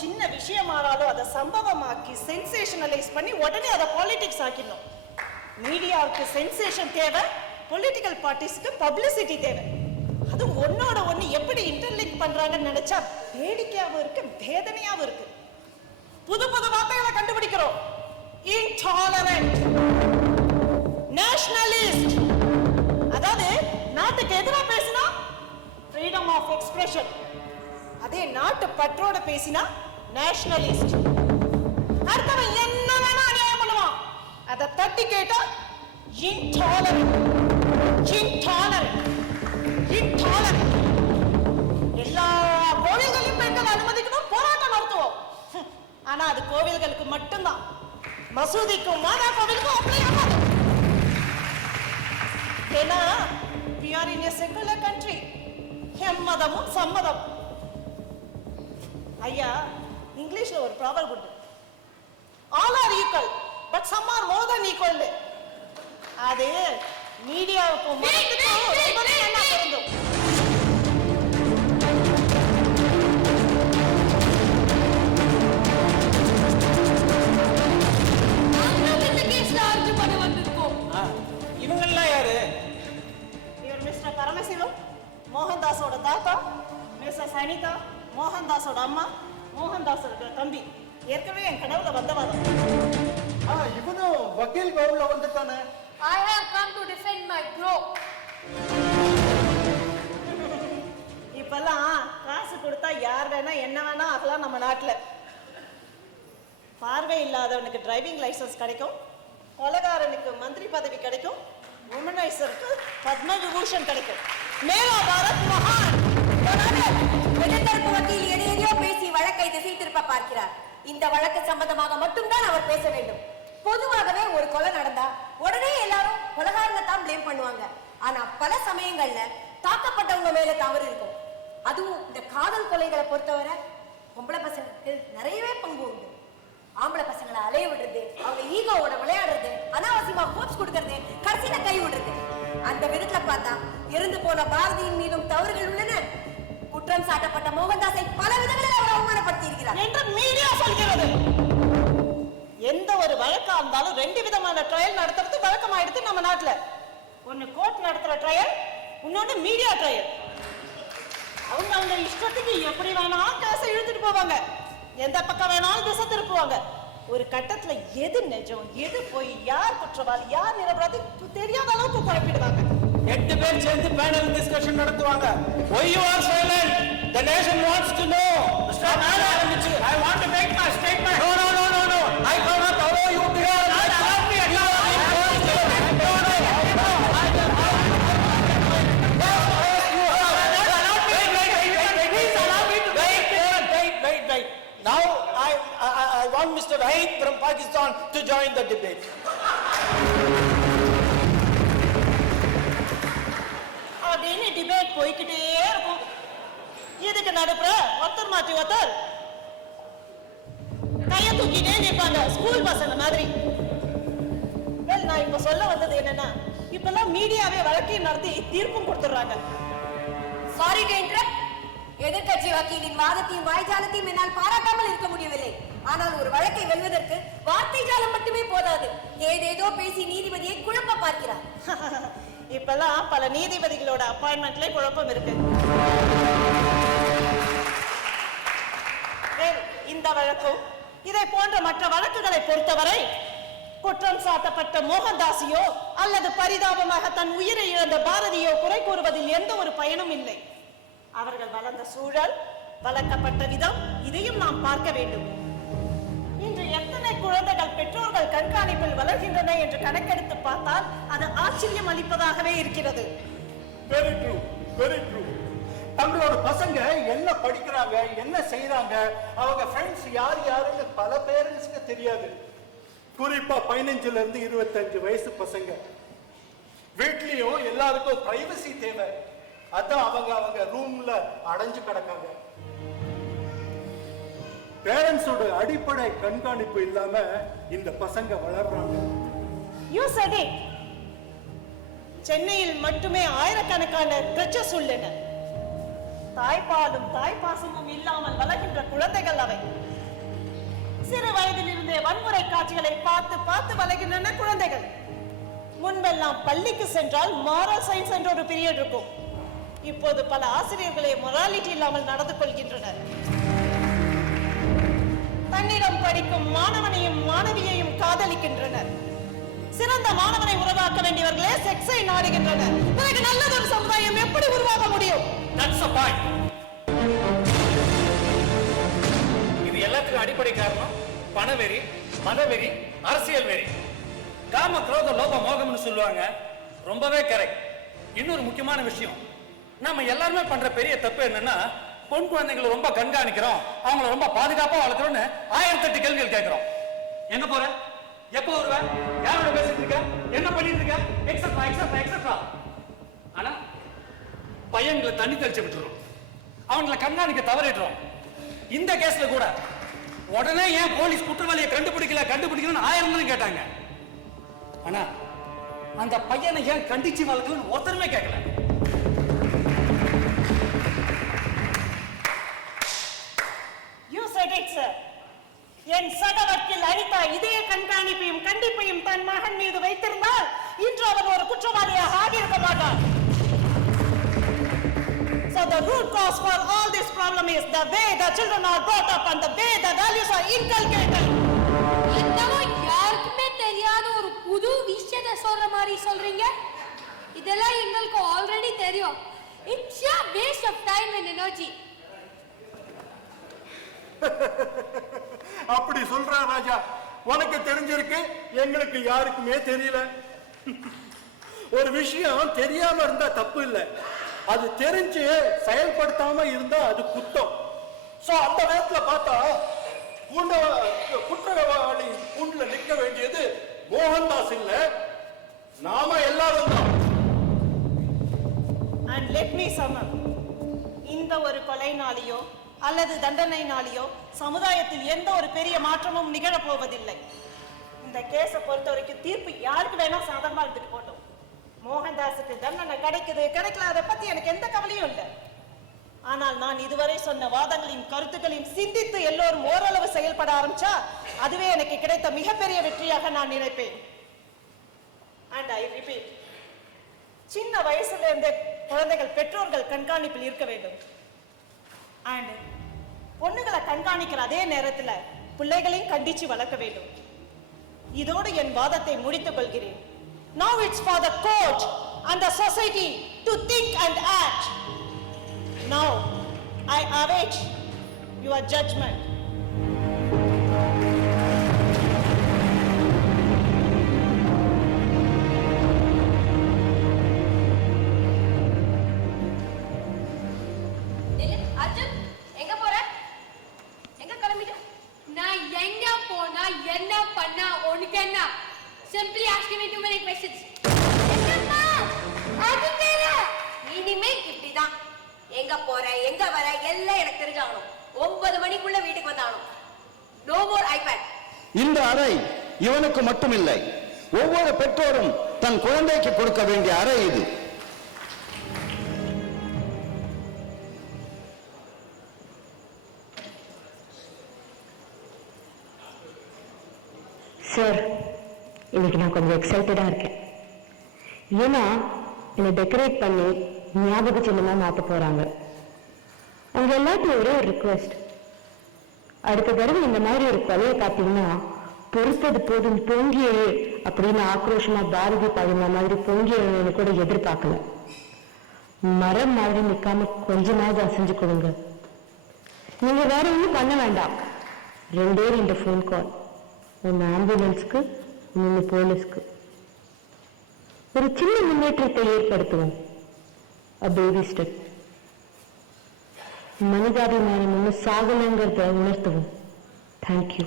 சின்ன விஷயமானாலும் அதை சம்பவமாக்கி சென்சேஷனலைஸ் பண்ணி உடனே அதை பாலிடிக்ஸ் ஆக்கிடணும். மீடியாவுக்கு சென்சேஷன் தேவை, பொலிட்டிக்கல் பார்ட்டிஸ்க்கு பப்ளிசிட்டி தேவை. அது ஒன்னோட ஒண்ணு எப்படி இன்டர்லிங்க் பண்றாங்கன்னு நினைச்சா வேடிக்கையாவும் இருக்கு, வேதனையாவும் இருக்கு. புது புது வார்த்தைகளை கண்டுபிடிக்கிறோம். இன்டாலரண்ட், நேஷனலிஸ்ட், அதாவது நாட்டுக்கு எதிராக பேசினா ஃப்ரீடம் ஆஃப் எக்ஸ்பிரஷன், அதே நாட்டு பற்றோட பேசினா நேஷனலிஸ்ட். அடுத்தவன் என்ன வேணா அநியாயம் பண்ணுவான், அதை தட்டி கேட்டா இன்டாலரண்ட், இன்டாலரண்ட், இன்டாலரண்ட். எல்லா கோவில்களையும் பெண்கள் அனுமதிக்கணும், போராட்டம் நடத்துவோம். ஆனா அது கோவில்களுக்கு மட்டும்தான், மசூதிக்கும் மாதா கோவிலுக்கும் அப்ளை ஆகாது. ஏன்னா we are in a secular country. எம்மதமும் சம்மதம். ஐயா, இங்கிலீஷ்ல ஒரு ப்ராவர்ப் உண்டு, all are equal but some are more than equal. அது மீடியாவுக்கும் ரொம்பவே நல்லா தெரியும். இவங்கெல்லாம் யாரு? இவர் மிஸ்டர் பரமசிவம், மோகன்தாஸோட தாத்தா. மிஸ்ஸஸ் அனிதா, மோகன்தாஸோட அம்மா, மோகன்தாஸோட தம்பி. ஏற்கனவே என் கனவுல வந்தவாதம். இவனும் வக்கீல் கவுல வந்துட்டானே. I have come to defend my bro. இப்பெல்லாம் காசு கொடுத்தா யார் வேணா என்ன வேணா ஆகலாம் நம்ம நாட்டுல. பார்வை இல்லாதவனுக்கு டிரைவிங் லைசன்ஸ் கிடைக்கும், கொலகாரனுக்கு மந்திரி பதவி கிடைக்கும், உமனைசருக்கு பத்ம விபூஷன் கிடைக்கும். மேலா பாரத் மகான். எதிர்த்தரப்பு வக்கீல் எதையோ பேசி வழக்கை திசை திருப்ப பார்க்கிறார். இந்த வழக்கு சம்பந்தமாக மட்டும்தான் அவர் பேச வேண்டும். பொதுவாகவே ஒரு கொலை நடந்தா உடனே எல்லாரும் கொலைகாரனை தான் பிளேம் பண்ணுவாங்க. ஆனா பல சமயங்கள்ல தாக்கப்பட்டவங்க மேல தவறு இருக்கும். அதுவும் இந்த காதல் கொலைகளை பொறுத்தவரை பொம்பளை பசங்களுக்கு நிறையவே பங்கு உண்டு. ஆம்பளை பசங்களை அலைய விடுறது, அவங்க ஈகோவோட விளையாடுறது, அனாவசியமா ஹோப்ஸ் கொடுக்கறது, கடைசியில கை விடுறது. அந்த விதத்துல பார்த்தா இறந்து போன பாரதியின் மீதும் தவறுகள் உள்ளன. குற்றம் சாட்டப்பட்ட மோகன்தாஸை பல விதங்களில் அவர் அவமானப்படுத்தி இருக்கிறார் என்று மீடியா சொல்கிறது. எந்த ஒரு வழக்கா இருந்தாலும் ரெண்டு விதமான ட்ரையல் நடத்துறது வழக்கமாயிடுது நம்ம நாட்டுல. ஒன்னு கோர்ட் நடத்துற ட்ரையல், இன்னொன்னு மீடியா ட்ரையல். அவங்க இஷ்டத்துக்கு எப்படி வேணாலும் கேஸை இழுத்துட்டு போவாங்க, எந்த பக்கம் வேணாலும் திசை திருப்புவாங்க. ஒரு கட்டத்துல எது நிஜம், எது போய், யார் குற்றவாளி, யார் நிரபராதி தெரியாத அளவுக்கு குழப்பிடுவாங்க. 8 பேர் சேர்ந்து பேனல் டிஸ்கஷன் நடத்துவாங்க. Why you are silent? The nation wants to know. Mr. I want to make my statement. No. I cannot allow you to hear. Now I want Mr. Wahid from Pakistan to join the debate. அப்படின்னு debate போய்கிட்டே இருக்கும். இதுக்கு நடுப்புற ஒருத்தர் மாற்றி ஒருத்தர் கைய தூக்கிட்டே நிற்பாங்க, ஸ்கூல் பசங்க மாதிரி. நான் இப்ப சொல்ல வந்தது என்னன்னா, இப்பெல்லாம் மீடியாவே வழக்கை நடத்தி தீர்ப்பும் கொடுத்துடுறாங்க. Sorry to interrupt. எதிர்கட்சி வக்கீலின் வாதத்தையும் வாய்ஜாலத்தையும் என்னால் பாராட்டாமல் இருக்க முடியவில்லை. ஆனால் ஒரு வழக்கை வெல்வதற்கு வார்த்தை ஜாலம் மட்டுமே போதாது. ஏதேதோ பேசி நீதிபதியை குழப்ப பார்க்கிறார். இப்பெல்லாம் பல நீதிபதிகளோட அப்பாயின்மெண்ட்ல குழப்பம் இருக்கு. இந்த வழக்கும் இதை போன்ற மற்ற வழக்குகளை பொறுத்தவரை குற்றம் சாட்டப்பட்ட மோகன்தாஸையோ அல்லது பரிதாபமாக தன் உயிரை இழந்த பாரதியோ குறை கூறுவதில் எந்த ஒரு பயனும் இல்லை. அவர்கள் வளர்ந்த சூழல், வளர்க்கப்பட்ட விதம், இதையும் நாம் பார்க்க வேண்டும். இன்று எத்தனை குழந்தைகள் பெற்றோர்கள் கண்காணிப்பில் வளர்கின்றன என்று கணக்கெடுத்து பார்த்தால் அது ஆச்சரியம் அளிப்பதாகவே இருக்கிறது. Very true, very true. தங்களோட பசங்க என்ன படிக்கிறாங்க, என்ன செய்யறாங்க, அவங்க ஃப்ரெண்ட்ஸ் யாருன்னு பல பேரண்ட்ஸ்க்கு தெரியாது. குறிப்பா 15 இருந்து 25 வயசு பசங்க. வீட்லயும் எல்லாருக்கும் பிரைவசி தேவை. அதான் அவங்க ரூம்ல அடைஞ்சு கிடக்காங்க. பேரண்ட்ஸோட அடிப்படை கண்காணிப்பு இல்லாம இந்த பசங்க வளர்றாங்க. You said it. சென்னையில் மட்டுமே ஆயிரக்கணக்கான பிரச்சஸ் உள்ளன. தாய்ப்பாலும் தாய்ப்பாசமும் இல்லாமல் வளர்கின்ற குழந்தைகள் அவை. சிறு வயதிலிருந்தே வன்முறை காட்சிகளை பார்த்து பார்த்து வளர்கின்றன குழந்தைகள். முன்பெல்லாம் பள்ளிக்கு சென்றால் மாரல் சயின்ஸ் என்ற ஒரு பீரியட் இருக்கும். இப்போது பல ஆசிரியர்களே மொராலிட்டி இல்லாமல் நடந்து கொள்கின்றனர். தன்னிடம் படிக்கும் மாணவனையும் மாணவியையும் காதலிக்கின்றனர். சிறந்த மாணவனை உருவாக்க வேண்டியவர்களே செக்ஸை நாடுகின்றனர். பிறகு நல்லதொரு சமுதாயம் எப்படி உருவாக முடியும்? That's the point. இது எல்லாத்துக்கும் அடிப்படை காரணம் பணவெறி, மதவெறி, அரசியல் வெறி. காம குரோத லோப மோகம்னு சொல்லுவாங்க. ரொம்பவே கரெக்ட். இன்னொரு முக்கியமான விஷயம், நம்ம எல்லாருமே பண்ற பெரிய தப்பு என்னன்னா, பொன் குழந்தைகளை ரொம்ப கண்காணிக்கிறோம், அவங்கள ரொம்ப பாதுகாப்பா வளர்க்கிறோம்னு 1008 கேள்விகள் கேட்கிறோம். எங்க போற, எப்போ வருவ, யாரோட பேசிட்டு இருக்க, என்ன பண்ணிட்டு இருக்க, எக்ஸெட்ரா எக்ஸெட்ரா எக்ஸெட்ரா. ஆனா பையன்களை தண்ணி தெளிச்சு விட்டுறோம், அவங்களை கண்காணிக்க தவறிடுறோம். இந்த கேஸ்ல கூட உடனே ஏன் போலீஸ் குற்றவாளியை கண்டுபிடிக்கலன்னு 1000 கேட்டாங்க. ஆனா அந்த பையனை ஏன் கண்டிச்சு வளர்க்கலன்னு ஒருத்தருமே கேட்கல. You said it, sir. என் சக வக்கீல் அனிதா இதே கண்காணிப்பையும் கண்டிப்பையும் தன் மகன் மீது வைத்திருந்தால் இன்று அவன் ஒரு குற்றவாளியாக ஆகியிருக்க மாட்டான். So the root cause for all this problem is the way the children are brought up and the way the values are inculcated. என்னவோ யாருக்குமே தெரியாத ஒரு புது விஷயத்தை சொல்ற மாதிரி சொல்றீங்க. இதெல்லாம் எங்களுக்கு ஆல்ரெடி தெரியும். It's a waste of time and energy. அப்படி சொல்றா ராஜா, உனக்கு தெரிஞ்சிருக்கு, எங்களுக்கு யாருக்குமே தெரியல. ஒரு விஷயம் தெரியாம இருந்தா தப்பு இல்லை, அது தெரிஞ்சு செயல்படுத்தாம இருந்தா அது குத்தம். சோ அந்த நேரத்துல பார்த்தா குற்றவாளி கூண்டுல நிக்க வேண்டியது மோகன்தாஸ் இல்ல, நாம எல்லாரும் தான். And let me sum up. இந்த ஒரு கொலைனாலேயோ அல்லது தண்டனைனாலேயோ சமுதாயத்தில் எந்த ஒரு பெரிய மாற்றமும் நிகழப்போவதில்லை. இந்த கேஸை பொறுத்த வரைக்கும் தீர்ப்பு யாருக்கு வேணா சாதகமா இருந்துட்டு போட்டோம். மோகன்தாஸுக்கு தண்டனை கிடைக்கல, அதை பத்தி எனக்கு எந்த கவலையும் இல்லை. ஆனால் நான் இதுவரை சொன்ன வாதங்களையும் கருத்துக்களையும் சிந்தித்து எல்லோரும் ஓரளவு செயல்பட ஆரம்பிச்சா அதுவே எனக்கு கிடைத்த மிகப்பெரிய வெற்றியாக நான் நினைப்பேன். And I repeat, சின்ன வயசுல இருந்தே குழந்தைகள் பெற்றோர்கள் கண்காணிப்பில் இருக்க வேண்டும். And பொண்ணுகளை கண்காணிக்கிற அதே நேரத்துல பிள்ளைகளையும் கண்டிச்சு வளர்க்க வேண்டும். இதோடு என் வாதத்தை முடித்துக் கொள்கிறேன். Now it's for the court and the society to think and act. Now I await your judgment. Arjun, எங்க போற? எங்க கிளம்பிட்ட? நான் எங்க போனா என்ன பண்ணா உனக்கு என்ன? Simply asking me too many questions. என்னம்மா? அது பேர இனிமே இப்படிதான். எங்க போற, எங்க வர எல்லாம் எனக்கு தெரிஞ்சாகணும். 9 மணிக்குள்ள வீட்டுக்கு வந்தாகணும். No more iPad. இந்த அறை இவனுக்கு மட்டுமில்லை, ஒவ்வொரு பெற்றோரும் தன் குழந்தைக்கு கொடுக்க வேண்டிய அறை இது. சார், இன்னைக்கு நான் கொஞ்சம் எக்ஸைட்டடாக இருக்கேன். ஏன்னா என்னை டெக்கரேட் பண்ணி ஞாபக சின்னமாக மாற்ற போகிறாங்க. அவங்க எல்லாத்தையும் ஒரே ஒரு ரிக்வெஸ்ட், அடுத்த தடவை இந்த மாதிரி ஒரு கொலையை பார்த்தீங்கன்னா பொறுத்தது போதும் பொங்கியே அப்படின்னு ஆக்ரோஷமாக பாரதி பாடின மாதிரி பொங்கியன்னு கூட எதிர்பார்க்கல. மரம் மாதிரி நிற்காம கொஞ்சமாவது அசைஞ்சு கொடுங்க. நீங்கள் வேற ஒன்றும் பண்ண வேண்டாம். 2 ஃபோன் கால், 1 ஆம்புலன்ஸ்க்கு, 3 போலீஸ்க்கு. ஒரு சின்ன முன்னேற்றத்தை ஏற்படுத்துவோம். A baby step. மனிதாபிமானம் ஒன்று சாகலைங்கிறத உணர்த்துவோம். தேங்க்யூ.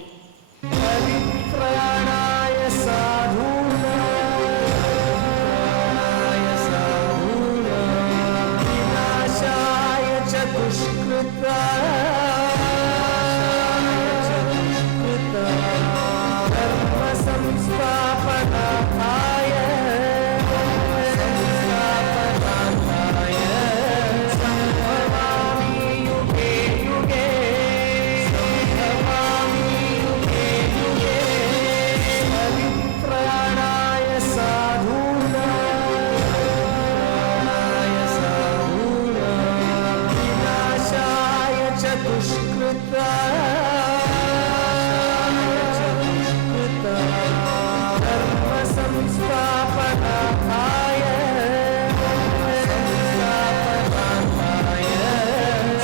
संस्थापनाय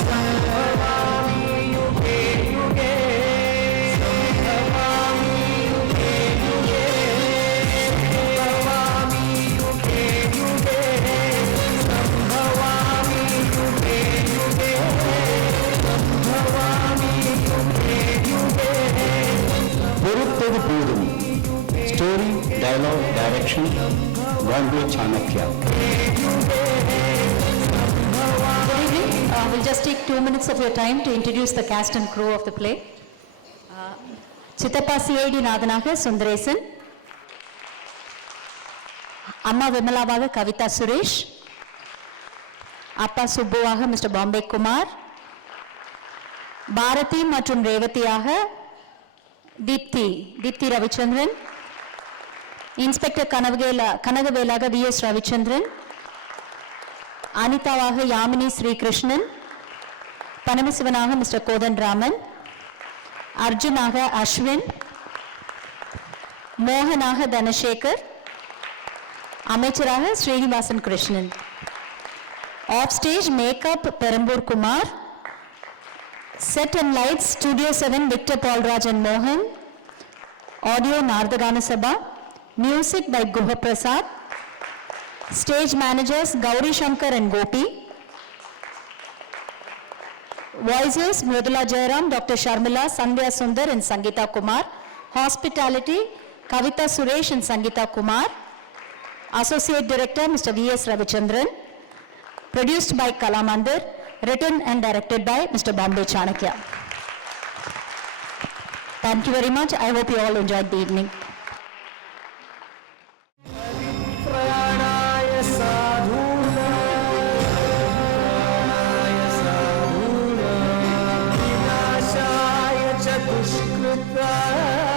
संभवामि युगे युगे संभवामि युगे युगे संभवामि युगे युगे संभवामि युगे युगे संभवामि युगे युगे பொறுத்தது போதும். Story, dialogue, direction Bombay Chanakya. Good evening. We'll just take 2 minutes of your time to introduce the cast and crew of the play. சித்தப்பா சிஐடி நாதனாக சுந்தரேசன், அம்மா விமலாவாக கவிதா சுரேஷ், அப்பா சுப்புவாக மிஸ்டர் பாம்பே குமார், பாரதி மற்றும் ரேவதியாக தீப்தி ரவிச்சந்திரன், இன்ஸ்பெக்டர் கனகவேலாக VS ரவிச்சந்திரன், அனிதாவாக யாமினி ஸ்ரீகிருஷ்ணன், பரமசிவனாக மிஸ்டர் கோதன் ராமன், அர்ஜுனாக அஸ்வின், மோகனாக தனசேகர், அமைச்சராக Srinivasan Krishnan. Off stage makeup Perambur Kumar, Set and lights, Studio 7, Victor Paulraj and Mohan. Audio, Nardagana Sabha. Music by Guha Prasad. Stage managers, Gauri Shankar and Gopi. Voices, Mridula Jairam, Dr. Sharmila, Sandhya Sundar and Sangeeta Kumar. Hospitality, Kavita Suresh and Sangeeta Kumar. Associate Director, Mr. V.S. Ravichandran. Produced by Kalamandir. Written and directed by Mr. Bombay Chanakya. Thank you very much. I hope you all enjoyed the evening. प्रयाणाय साधूनां विनाशाय च दुष्कृताम्